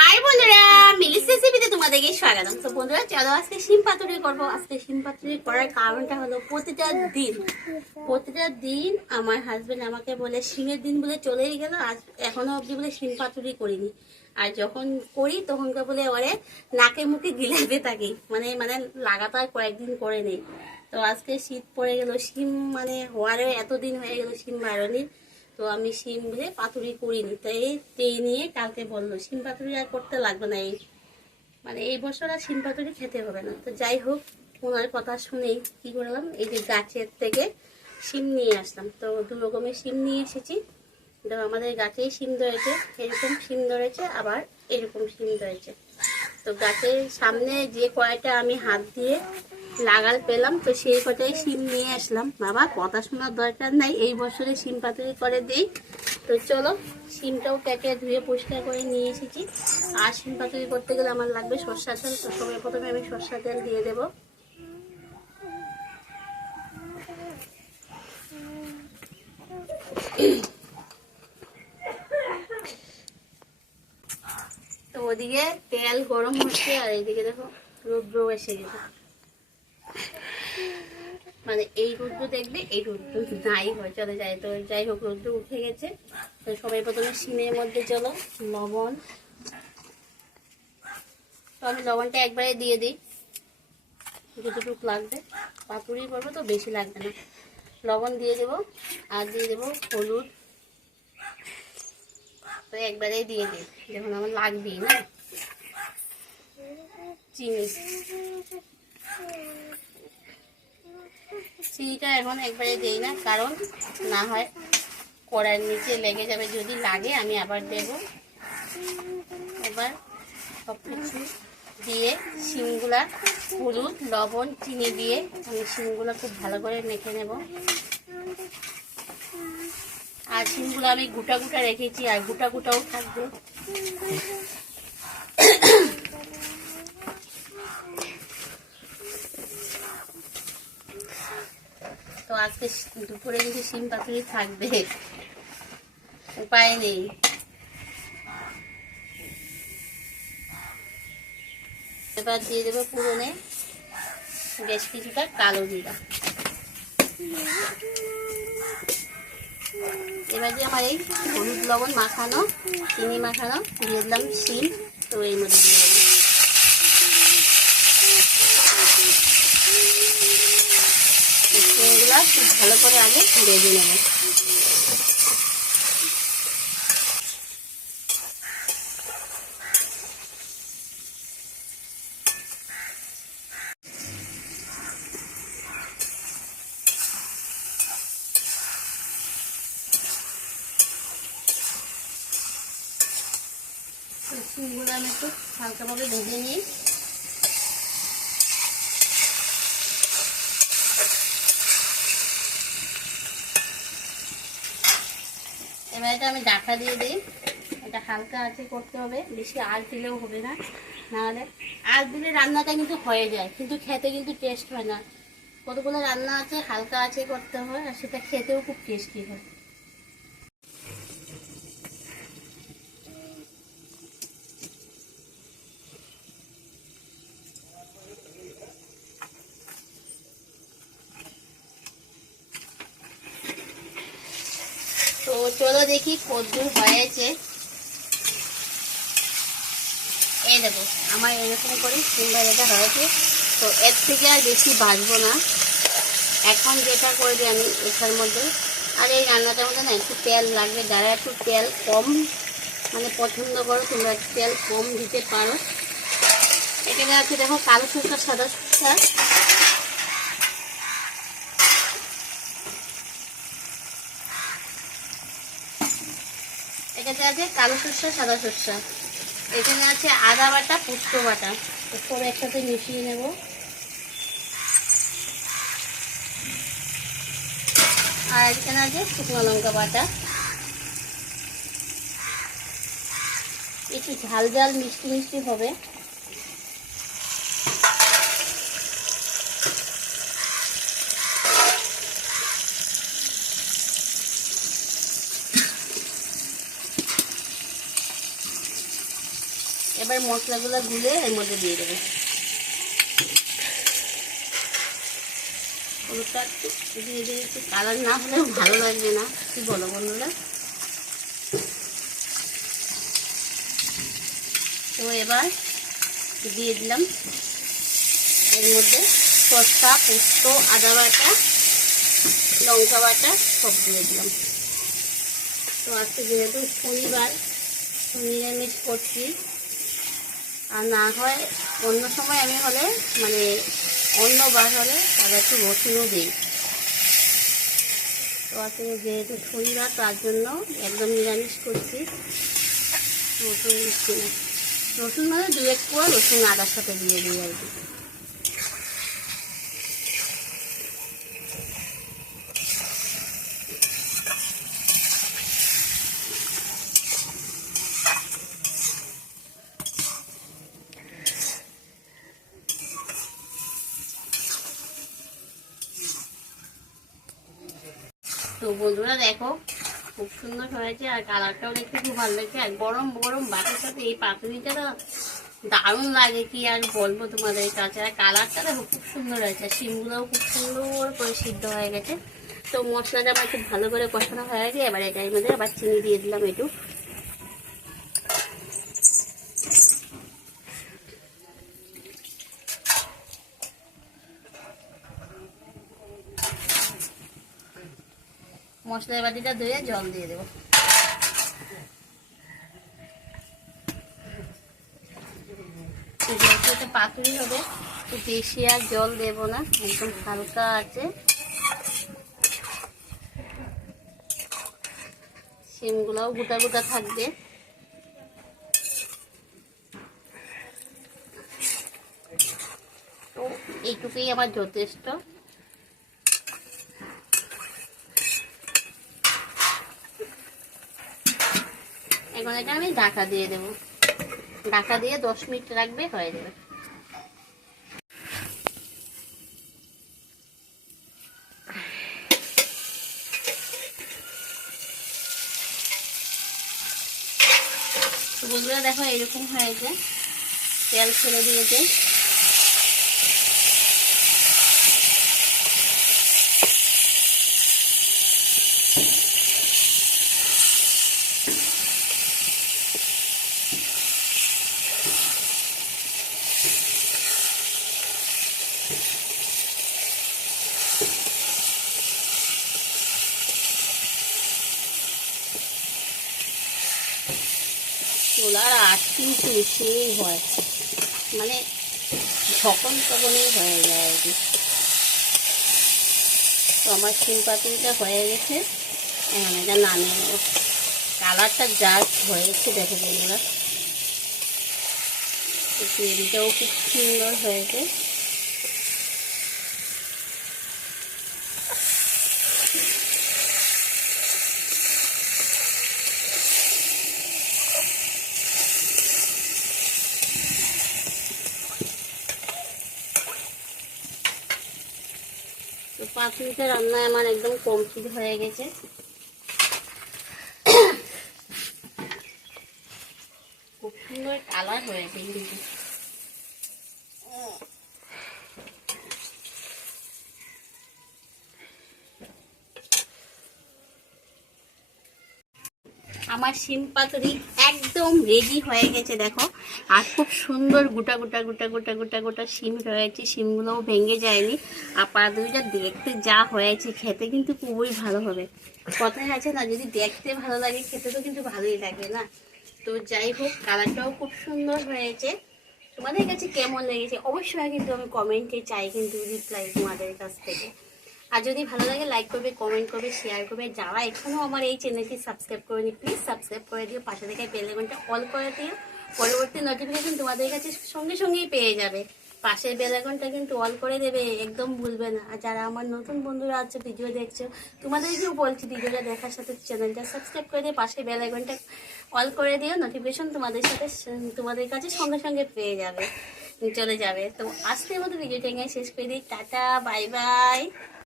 High বন্ধুরা, মিলিস রেসিপিতে তোমাদেরকে স্বাগতম। তো বন্ধুরা, চলো আজকে শিম পাতুরি করবো। আজকে শিম পাতুরি করার কারণটা হলো প্রতিটা দিন আমার হাজবেন্ড আমাকে বলে শিমের দিন বলে চলেই গেল, আজ এখনো অবধি বলে শিম পাতুরি করিনি। আর যখন করি তখনকার বলে ওরে নাকে মুখে গিলাতে থাকি, মানে মানে লাগাতার কয়েকদিন করে নেই। তো আজকে শীত পড়ে গেল, শিম মানে হওয়ারও এতদিন হয়ে গেল শিম বাড়নি। তো আমি শিম দিয়ে পাতুরি করিনি, তো এই নিয়ে কালকে বললো শিম পাতুরি আর করতে লাগবে না, এই বছর আর শিম পাতুরি খেতে হবে না। তো যাই হোক, ওনার কথা শুনেই কি করলাম, এই যে গাছের থেকে শিম নিয়ে আসলাম। তো দু রকমের শিম নিয়ে এসেছি। তো আমাদের গাছেই শিম ধরেছে, এরকম শিম ধরেছে, আবার এরকম শিম ধরেছে। তো গাছের সামনে যে কয়টা আমি হাত দিয়ে লাগাল পেলাম, তো সেই কটাই শিম নিয়ে আসলাম। বাবা কথা শোনার দরকার নাই, এই বছরে শিম পাতুরি করে দিই। তো চলো, শিমটাও কেটে ধুয়ে পরিষ্কার করে নিয়ে এসেছি। আর শিম পাতুরি করতে গেলে আমার লাগবে সরষের তেল। তো সবাই প্রথমে আমি সরষের তেল দিয়ে দেবো। তো ওদিকে তেল গরম হচ্ছে, আর এইদিকে দেখো রৌদ্র এসে গেছে। মানে এই রৌদ্র দেখবে, এই রৌদ্র নাই হয় চলে যায়। তো যাই হোক, রৌদ্র উঠে গেছে। তো সবাই প্রথমে শিমের মধ্যে চলো লবণ, তো আমি লবণটা একবারে দিয়ে দিই, যতটুকু লাগবে। পাতুরি করবো তো বেশি লাগবে না। লবণ দিয়ে দেবো, আর দিয়ে দেবো হলুদ। তো একবারেই দিয়ে দিই, যখন আমার লাগবেই না। চিনিটা এখন একবারে দিই না, কারণ না হয় কড়াইয়ের নিচে লেগে যাবে। যদি লাগে আমি আবার দেব। এবার সব কিছু দিয়ে শিমগুলা, হলুদ, লবণ, চিনি দিয়ে আমি শিমগুলো খুব ভালো করে মেখে নেব। আর শিমগুলো আমি গোটা গোটা রেখেছি, আর গোটা গোটাও থাকবে। তো আজকে দুপুরে কিন্তু শিম পাতুরি থাকবে, উপায় নেই। এবার দিয়ে দেবো পুরনে বেশ কিছুটা কালো জিরা। এবার যে আমার এই হলুদ লবণ মাখানো, চিনি মাখানো দিয়ে দিলাম শিম। তো এর মধ্যে দিয়ে দেবো। শিমগুলো খুব ভালো করে আগে ভেজে নেব। শিমগুলো আমি একটু হালকাভাবে ভেজে নিই। এবার এটা আমি ঢাকা দিয়ে দিই। এটা হালকা আঁচে করতে হবে, বেশি আঁচ দিলেও হবে না। নাহলে আঁচ দিলে রান্নাটা কিন্তু হয়ে যায়, কিন্তু খেতে কিন্তু টেস্ট হয় না। কতগুলো রান্না আছে হালকা আঁচে করতে হয়, আর সেটা খেতেও খুব টেস্টি হয়। তো চলো দেখি কতদূর হয়েছে। এই দেখো, আমার এরকম করে সুন্দর এটা হয়েছে। তো এর থেকে আর বেশি বাজবো না। এখন যেটা করবি আমি এটার মধ্যে, আর এই রান্নাটার মধ্যে না একটু তেল লাগবে। যারা একটু তেল কম মানে পছন্দ করো, তোমরা তেল কম দিতে পারো। এখানে আছে দেখো কালো সরষা, সাদা সরষা। এখানে আছে কালো সরষা, সাদা সরষা। এখানে আছে আদা বাটা, পোস্ত বাটা। সব একসাথে মিশিয়ে নেব। আর এখানে আছে শুকনো লঙ্কা বাটা। একটু ঝাল ঝাল মিষ্টি মিষ্টি হবে। এবার মশলাগুলো গুলে এর মধ্যে দিয়ে দেবো। হলুদটা একটু দিয়ে দিয়ে একটু কালার না হলেও ভালো লাগবে না, কি বলো বন্ধুরা? তো এবার দিয়ে দিলাম এর মধ্যে সরষা, পোস্ত, আদা বাটা, লঙ্কা বাটা সব দিয়ে দিলাম। তো আজকে যেহেতু শনিবার, নিরামিষ করছি, আর না হয় অন্য সময় আমি হলে মানে অন্য বার হলে তাহলে একটু রসুনও দিই। তো আজকে যেহেতু শনিবার তার জন্য একদম নিরামিষ করছি, রসুন দিচ্ছি না। রসুন মানে 2-1 কোয়া রসুন আদার সাথে দিয়ে দিই আর কি। তো বন্ধুরা দেখো খুব সুন্দর হয়েছে, আর কালারটাও দেখতে খুব ভালো লাগছে। আর গরম গরম ভাতের সাথে এই পাতুরিটা তো দারুণ লাগে, কি আর বলবো তোমাদের কাছে। আর কালারটা দেখো খুব সুন্দর হয়েছে, শিমগুলোও খুব সুন্দর করে সিদ্ধ হয়ে গেছে। তো মশলাটা আমার খুব ভালো করে কষানো হয়ে গেছে। এবার এটার মধ্যে আবার চিনি দিয়ে দিলাম একটু। মশলার বাটিটা ধুয়ে জল দিয়ে দেবো। যেহেতু পাতুরি হবে তো বেশি আর জল দেবো না, একদম হালকা আছে। শিমগুলোও গোটা গোটা থাকবে। তো এইটুকুই আমার যথেষ্ট। এখন এটা আমি ঢাকা দিয়ে দেবো, ঢাকা দিয়ে 10 মিনিট রাখবে, হয়ে যাবে। তো বন্ধুরা দেখো এরকম হয়েছে, তেল ছেড়ে দিয়েছে। চুলার আঁচ কিন্তু সেই হয়, মানে যখন তখনই হয়ে যায় আর কি। তো আমার শিম পাতুরিটা হয়ে গেছে, এখন এটা নামিয়ে নেব। কালারটা জাস্ট হয়েছে দেখো বন্ধুরা, গ্রেভিটাও খুব সুন্দর হয়েছে। তো পাতুরিটা রান্না আমার একদম কমপ্লিট হয়ে গেছে। খুব সুন্দর কালার হয়েছে কিন্তু। আমার শিম পাতুরি একদম রেডি হয়ে গেছে দেখো। আর খুব সুন্দর গোটা গোটা গোটা গোটা গোটা গোটা শিম রয়েছে, শিমগুলোও ভেঙে যায়নি। আর পাতুরিটা দেখতে যা হয়েছে, খেতে কিন্তু খুবই ভালো হবে। কথায় আছে না, যদি দেখতে ভালো লাগে খেতে তো কিন্তু ভালোই লাগে না। তো যাই হোক, কালারটাও খুব সুন্দর হয়েছে। তোমাদের কাছে কেমন লেগেছে অবশ্যই কিন্তু আমি কমেন্টে চাই কিন্তু রিপ্লাই তোমাদের কাছ থেকে। আর যদি ভালো লাগে লাইক করবে, কমেন্ট করবে, শেয়ার করবে। যারা এখনও আমার এই চ্যানেলটি সাবস্ক্রাইব করেনি প্লিজ সাবস্ক্রাইব করে দিও, পাশে থেকে বেল আইকনটা অল করে দিও। পরবর্তী নোটিফিকেশন তোমাদের কাছে সঙ্গে সঙ্গেই পেয়ে যাবে। পাশের বেল আইকনটা কিন্তু অল করে দেবে, একদম ভুলবে না। আর যারা আমার নতুন বন্ধুরা আছে ভিডিও দেখছো, তোমাদেরকেও বলছি ভিডিওটা দেখার সাথে চ্যানেলটা সাবস্ক্রাইব করে দিয়ে পাশের বেল আইকনটা অল করে দিও, নোটিফিকেশন তোমাদের কাছে সঙ্গে সঙ্গে পেয়ে যাবে, চলে যাবে। তো আজকের মতো ভিডিওটা এখানে শেষ করে দিই। Tata, bye bye.